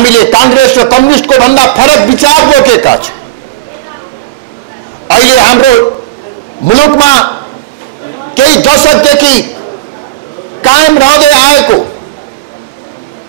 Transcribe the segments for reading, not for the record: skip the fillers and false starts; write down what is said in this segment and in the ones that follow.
हामीले कांग्रेस र कम्युनिस्टको भन्दा फरक विचार बोकेका छौं। अहिले हाम्रो मुलुकमा केही दशकदेखि कायम रहँदै आएको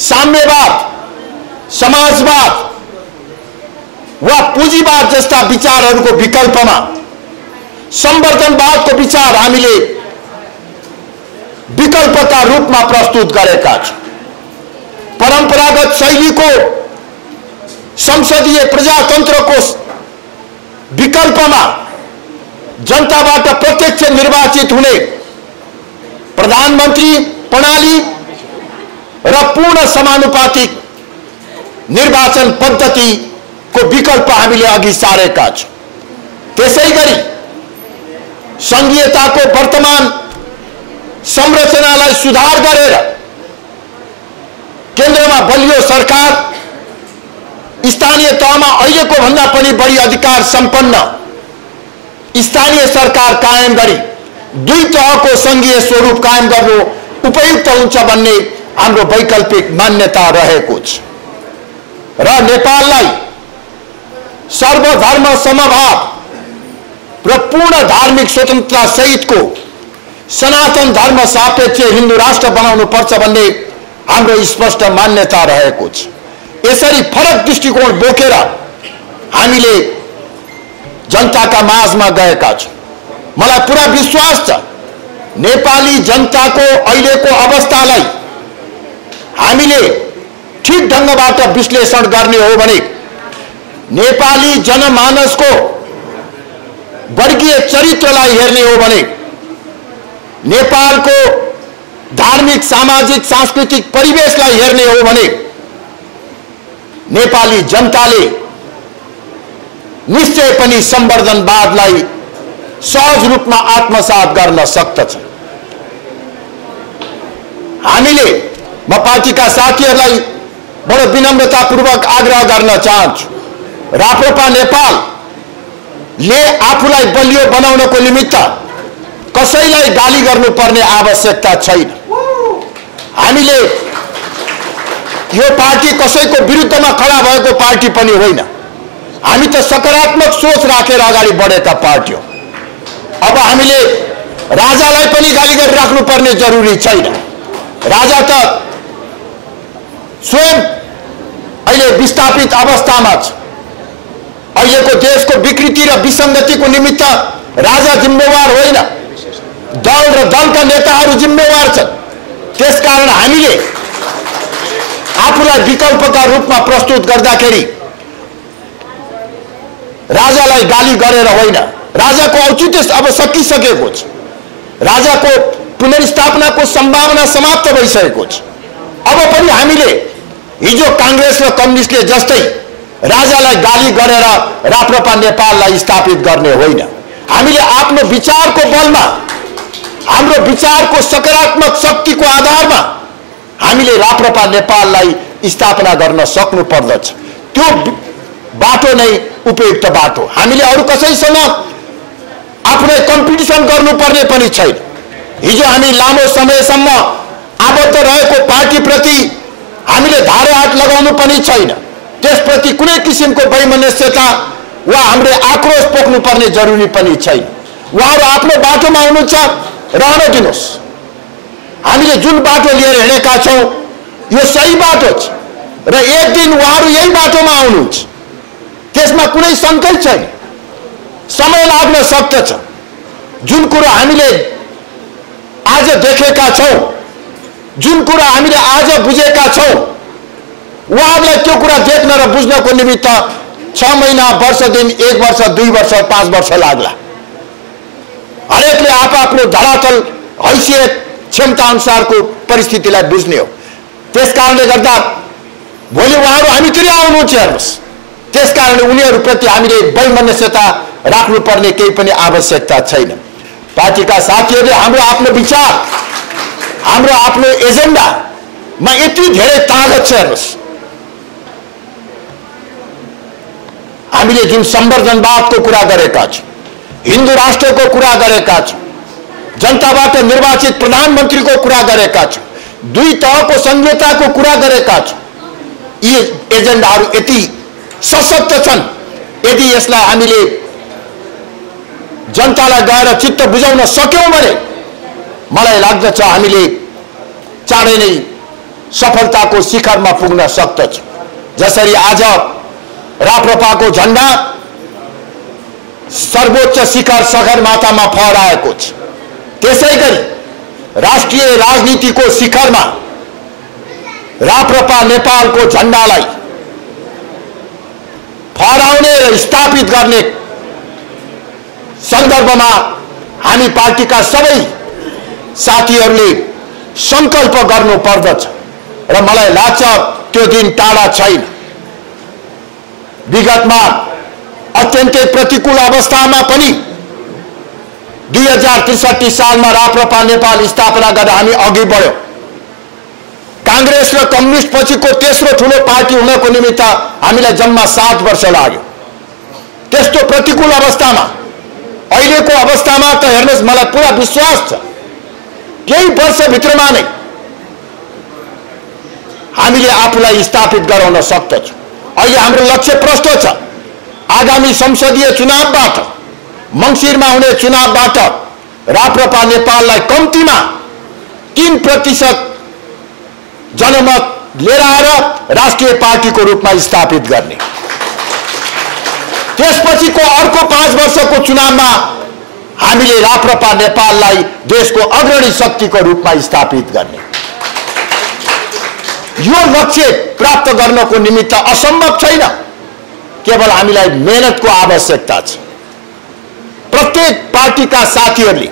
साम्यवाद, समाजवाद वा पुँजीवाद जस्ता विचारहरूको विकल्पमा संवर्धनवादको विचार हामीले विकल्पका रूपमा प्रस्तुत गरेका छौं। परम्परागत शैलीको संसदीय प्रजातन्त्रको विकल्पमा जनताबाट प्रत्यक्ष निर्वाचित हुने प्रधानमन्त्री प्रणाली र पूर्ण समानुपातिक निर्वाचन पद्धतिको विकल्प हामीले अघि सारेका छौं। त्यसैगरी संघीयताको वर्तमान संरचनालाई सुधार गरेर केन्द्रमा बलियो सरकार, स्थानीय तहमा अहिलेको भन्दा पनि बढी अधिकार सम्पन्न स्थानीय सरकार कायम गरी दुई तहको संघीय स्वरूप कायम गर्नु उपयुक्त हुन्छ भन्ने हाम्रो वैकल्पिक मान्यता रहेको छ र नेपाललाई सर्वधर्म समभाव र पूर्ण धार्मिक स्वतन्त्रता सहितको सनातन धर्म सापेक्ष हिन्दू राष्ट्र बनाउनु पर्छ भन्ने हाम्रो स्पष्ट मान्यता रहेको छ। यसरी फरक दृष्टिकोण बोकेर हामीले जनताका माझमा गएका छौं। मलाई पूरा विश्वास छ नेपाली जनताको अहिलेको अवस्थालाई हामीले ठीक ढंगबाट विश्लेषण गर्ने हो भने नेपाली जनमानसको वर्गीय चरित्रलाई हेर्ने हो भने नेपालको धार्मिक, सामाजिक, सांस्कृतिक परिवेशलाई हेर्ने हो भने नेपाली जनताले निश्चय पनि संवर्धनवादलाई सहज रूपमा आत्मसात गर्न सक्दछ। हामीले म पार्टीका साथीहरूलाई बडो विनम्रतापूर्वक आग्रह गर्न चाहन्छु, राप्रपा नेपालले आफूलाई बलियो बनाउनको निमित्त कसैलाई गाली गर्नुपर्ने आवश्यकता छैन। हामीले यो पार्टी कसैको विरुद्धमा खडा भएको पार्टी पनि होइन। हामी त सकारात्मक सोच राखेर अगाडि बढेका पार्टी हो। अब हामीले राजालाई पनि गाली गरिराख्नु पर्ने जरुरी छैन। राजा त स्वयं अहिले विस्थापित अवस्थामा छ। अहिलेको देशको विकृति र विसंगतिको निमित्त राजा जिम्मेवार होइन, दल र दलका नेताहरू जिम्मेवार छन्। त्यसकारण हामीले आफूलाई विकल्पका रूपमा प्रस्तुत गर्दाखेरि राजालाई गाली गरेर होइन, राजाको औचित्य अब सकिसकेको छ। राजाको पुनर्स्थापनाको सम्भावना समाप्त भइसकेको छ। अब पनि हामीले हिजो कांग्रेस र कम्युनिस्टले जस्तै राजालाई गाली गरेर राप्रपा नेपाललाई स्थापित गर्ने होइन। हामीले आफ्नो विचारको बलमा, हाम्रो विचारको सकारात्मक शक्तिको आधारमा हामीले राप्रपा नेपाललाई स्थापना गर्न सक्नु पर्दछ। त्यो बाटो नै उपयुक्त बाटो। हामीले अरु कसैसँग आफूलाई कम्पिटिसन गर्नुपर्ने पनि छैन। हिजो हामी लामो समयसम्म आबद्ध रहेको पार्टीप्रति हामीले धारे हात लगाउनु पनि छैन। त्यसप्रति कुनै किसिमको वैमनस्यता वा हामीले आक्रोश पोख्नु पर्ने जरुरी पनि छैन। उहाँहरू आफ्नो बाटोमा हुनुहुन्छ, रहन दिनुहोस्। हामीले जुन बाटो लिएर हिँडेका छौं यो सही बाटो छ र एक दिन उहाँहरू यही बाटोमा आउनुहुन्छ, त्यसमा कुनै शंकै छैन। समय लाग्न सक्दछ। जुन कुरा हामीले आज देखेका छौं, जुन कुरा हामीले आज बुझेका छौं, उहाँहरूलाई त्यो कुरा देख्न र बुझ्नको निमित्त 6 महिना, वर्ष दिन, 1 वर्ष, 2 वर्ष, 5 वर्ष लाग्ला। हरेकले आफ्नो धरातल, हैसियत, क्षमता अनुसारको परिस्थितिलाई बुझ्ने हो। त्यसकारणले गर्दा भोलि उहाँहरू हामीतिर आउनुहुन्छ हेर्नुहोस्। त्यसकारण उनीहरूप्रति हामीले वैमनस्यता राख्नुपर्ने केही पनि आवश्यकता छैन। पार्टीका साथीहरूले हाम्रो आफ्नो विचार, हाम्रो आफ्नो एजेन्डामा यति धेरै तागत छ हेर्नुहोस्। हामीले जुन संवर्धनवादको कुरा गरेका छौं, हिन्दू राष्ट्रको कुरा गरेका छौं, जनताबाट निर्वाचित प्रधानमन्त्रीको कुरा गरेका छौं, दुई तहको संघीयताको कुरा गरेका छौं, यी एजेन्डाहरू यति सशक्त छन्, यदि यसलाई हामीले जनतालाई गएर चित्त बुझाउन सक्यौं भने मलाई लाग्दछ हामीले चाँडै नै सफलताको शिखरमा पुग्न सक्दछौँ। जसरी आज राप्रपाको झण्डा सर्वोच्च शिखर सगरमाथामा फहराएको छ, त्यसैगरी राष्ट्रिय राजनीतिको शिखरमा राप्रपा नेपालको झण्डालाई फहराउने र स्थापित गर्ने सन्दर्भमा हामी पार्टीका सबै साथीहरूले संकल्प गर्नु पर्दछ र मलाई लाग्छ त्यो दिन टाढा छैन। विगतमा अत्यन्तै प्रतिकूल अवस्थामा पनि 2063 सालमा राप्रपा नेपाल स्थापना गरेर हामी अघि बढ्यौं। कांग्रेस र कम्युनिस्ट पछिको तेस्रो ठूलो पार्टी हुनको निमित्त हामीलाई जम्मा 7 वर्ष लाग्यो। त्यस्तो प्रतिकूल अवस्थामा अहिलेको अवस्थामा त हेर्नुस्, मलाई पूरा विश्वास छ केही वर्षभित्रमा नै हामीले आफूलाई स्थापित गराउन सक्दछौँ। अहिले हाम्रो लक्ष्य प्रष्ट छ। आगामी संसदीय चुनावबाट, मंसिरमा हुने चुनावबाट राप्रपा नेपाललाई कम्तीमा 3% जनमत लिएर आएर राष्ट्रिय पार्टीको रूपमा स्थापित गर्ने। त्यसपछिको अर्को 5 वर्षको चुनावमा हामीले राप्रपा नेपाललाई देशको अग्रणी शक्तिको रूपमा स्थापित गर्ने। यो लक्ष्य प्राप्त गर्नको निमित्त असम्भव छैन, केवल हामीलाई मेहनतको आवश्यकता छ। प्रत्येक पार्टीका साथीहरूले,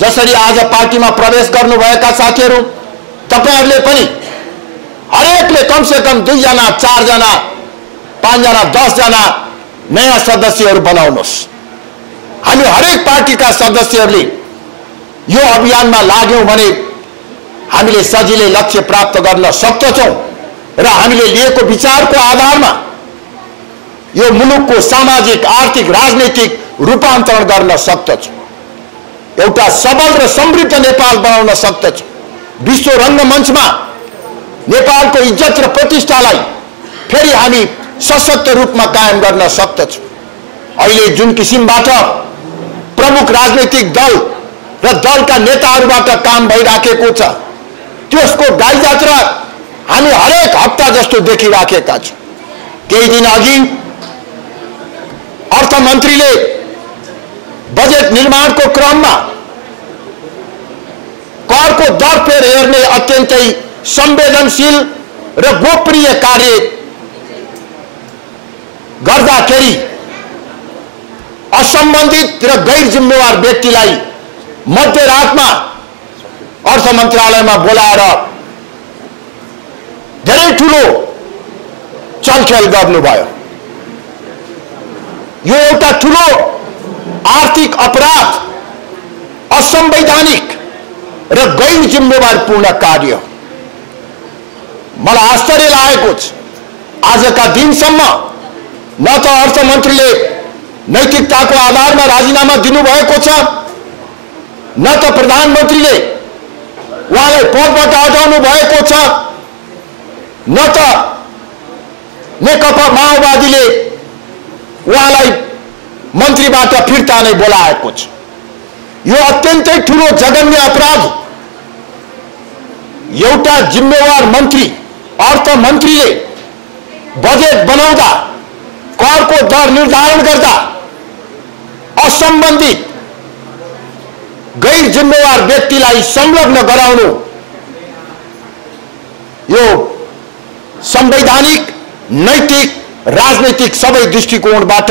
जसरी आज पार्टीमा प्रवेश गर्नुभएका साथीहरू, तपाईहरुले पनि हरेकले कम से कम 2 जना, 4 जना, 5 जना, 10 जना नयाँ सदस्यहरू बनाउनुहोस्। हामी हरेक पार्टीका सदस्यहरूले यो अभियानमा लाग्यौं भने हामीले सजिलै लक्ष्य प्राप्त गर्न सक्दछौं र हामीले लिएको विचारको आधारमा यो मुलुकको सामाजिक, आर्थिक, राजनीतिक रूपान्तरण गर्न सक्दछौं। एउटा सबल र समृद्ध नेपाल बनाउन सक्दछौं। विश्व रंगमञ्चमा नेपालको इज्जत र प्रतिष्ठालाई फेरि हामी सशक्त रूपमा कायम गर्न सक्दछौं। अहिले जुन किसिमबाट प्रमुख राजनीतिक दल र दलका नेताहरूबाट काम भइराखेको छ, त्यसको गाई जात्रा हामी हरेक हप्ता जस्तो देखिराखेका छौं। केही दिन अघि अर्थमन्त्रीले बजेट निर्माणको क्रममा करको दर फेर हेर्ने अत्यन्तै संवेदनशील र गोपनीय कार्य गर्दाखेरि असम्बन्धित र गैर जिम्मेवार व्यक्तिलाई मध्यरातमा अर्थ मन्त्रालयमा बोलाएर धेरै ठूलो चलखेल गर्नुभयो। यो एउटा ठूलो आर्थिक अपराध, असंवैधानिक र गैर जिम्मेवारपूर्ण कार्य। मलाई आश्चर्य लागेको छ, आजका दिनसम्म न त अर्थमन्त्रीले नैतिकताको आधारमा राजीनामा दिनुभएको छ, न त प्रधानमन्त्रीले उहाँलाई पदबाट हटाउनु भएको छ, न त नेकपा माओवादीले उहाँलाई मन्त्रीबाट फिर्ता नै बोलाएको छ। यो अत्यन्तै ठूलो जघन्य अपराध हो। एउटा जिम्मेवार मन्त्री, अर्थमन्त्रीले बजेट बनाउँदा, करको दर निर्धारण गर्दा असम्बन्धित गैर जिम्मेवार व्यक्तिलाई संलग्न गराउनु यो संवैधानिक, नैतिक, राजनीतिक सबै दृष्टिकोणबाट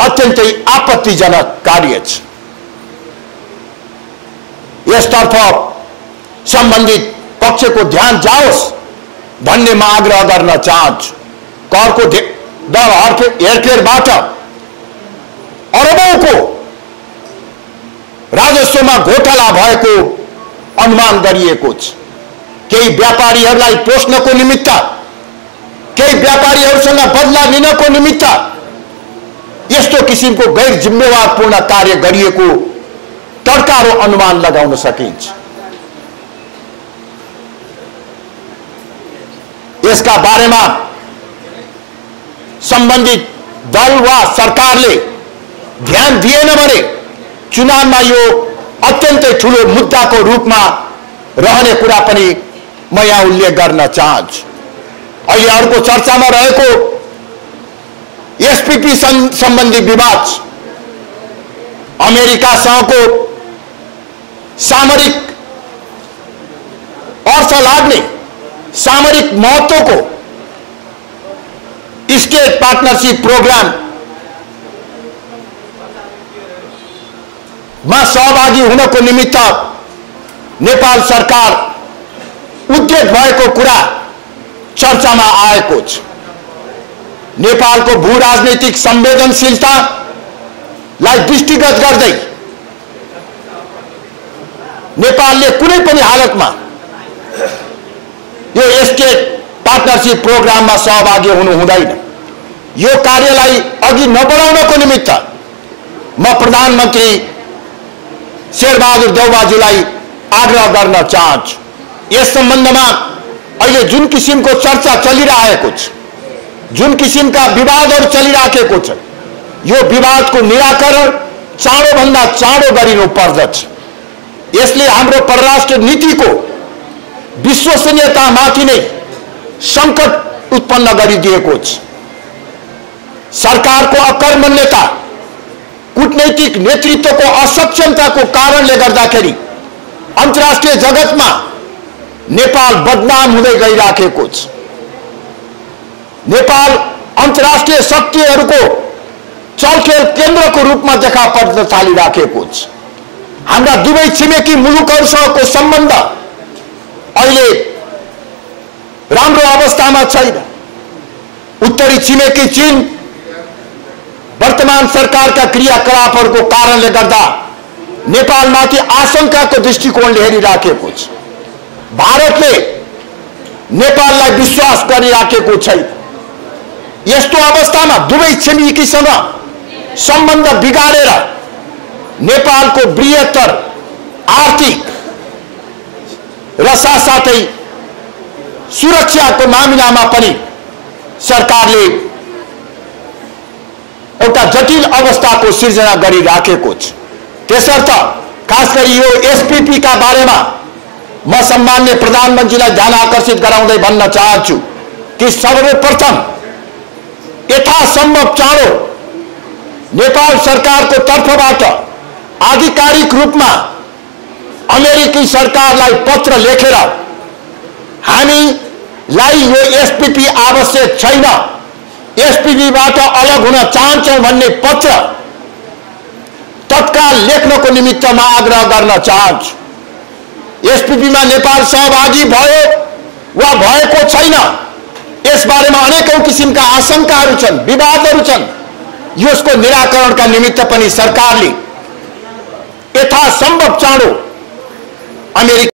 अत्यन्तै आपत्तिजनक कार्य छ। यसतर्फ सम्बन्धित पक्षको ध्यान जाओस् भन्ने म आग्रह गर्न चाहन्छु। करको दर हेरफेरबाट अरबौंको राजस्वमा घोटाला भएको अनुमान गरिएको छ। केही व्यापारीहरूलाई पोष्नको निमित्त, केही व्यापारीहरूसँग बदला लिनको निमित्त यस्तो किसिमको गैर जिम्मेवारपूर्ण कार्य गरिएको तड्कारो अनुमान लगाउन सकिन्छ। यसका बारेमा सम्बन्धित दल वा सरकारले ध्यान दिएन भने चुनावमा यो अत्यन्तै ठूलो मुद्दाको रूपमा रहने कुरा पनि म यहाँ उल्लेख गर्न चाहन्छु। अहिले अर्को चर्चामा रहेको एसपीपी सम्बन्धी विवाद, अमेरिकासँगको सामरिक अर्थ लाग्ने सामरिक महत्त्वको स्टेट पार्टनरशिप प्रोग्राम मा सहभागी हुनको निमित्त नेपाल सरकार उद्यत भएको कुरा चर्चामा आएको छ। नेपालको भू राजनीतिक संवेदनशीलतालाई दृष्टिगत गर्दै नेपालले कुनै पनि हालतमा यो स्टेट पार्टनरशिप प्रोग्राममा सहभागी हुनु हुँदैन। यो कार्यलाई अघि नबढाउनको निमित्त म प्रधानमन्त्री शेरबहादुर देउवाजीलाई आग्रह गर्न चाहन्छु। यस सम्बन्धमा अहिले जुन किसिमको चर्चा चलिरहेको छ, जुन किसिमका विवादहरू चलिराखेको छ, यो विवादको निराकरण चाँडोभन्दा चाँडो गरिनु पर्दछ। यसले हाम्रो परराष्ट्र नीतिको विश्वसनीयतामाथि नै संकट उत्पन्न गरिदिएको छ। सरकारको अकर्मण्यता, कूटनैतिक नेतृत्वको असक्षमताको कारणले गर्दाखेरि अन्तर्राष्ट्रिय जगतमा नेपाल बदनाम हुँदै गइराखेको छ। नेपाल अन्तर्राष्ट्रिय शक्तिहरूको चलखेल केन्द्रको रूपमा देखा पर्न थालिराखेको छ। हाम्रा दुवै छिमेकी मुलुकहरूसँगको सम्बन्ध अहिले राम्रो अवस्थामा छैन। उत्तरी छिमेकी चीन वर्तमान सरकारका क्रियाकलापहरूको कारणले गर्दा नेपालमाथि आशंकाको दृष्टिकोणले हेरिराखेको छ। भारतले नेपाललाई विश्वास गरिराखेको छैन। यस्तो अवस्थामा दुवै छिमेकीसँग सम्बन्ध बिगाडेर नेपालको बृहत्तर आर्थिक र साथसाथै सुरक्षाको मामिलामा पनि सरकारले एउटा जटिल अवस्थाको सिर्जना गरिराखेको छ। त्यसर्थ खास गरी यो एसपीपी का बारेमा म सम्माननीय प्रधानमन्त्रीलाई ध्यान आकर्षित गराउँदै भन्न चाहन्छु कि सर्वप्रथम यथासम्भव चाँडो नेपाल सरकारको तर्फबाट आधिकारिक रूपमा अमेरिकी सरकारलाई पत्र लेखेर हामीलाई यो एसपीपी आवश्यक छैन, एसपीपीबाट अलग हुन चाहन्छौं भन्ने पत्र तत्काल लेख्नको निमित्त म आग्रह गर्न चाहन्छु। एसपीपीमा नेपाल सहभागी भयो वा भएको छैन, यसबारेमा अनेकौं किसिमका आशंकाहरू छन्, विवादहरू छन्। यसको निराकरणका निमित्त पनि सरकारले यथासम्भव चाँडो अमेरिका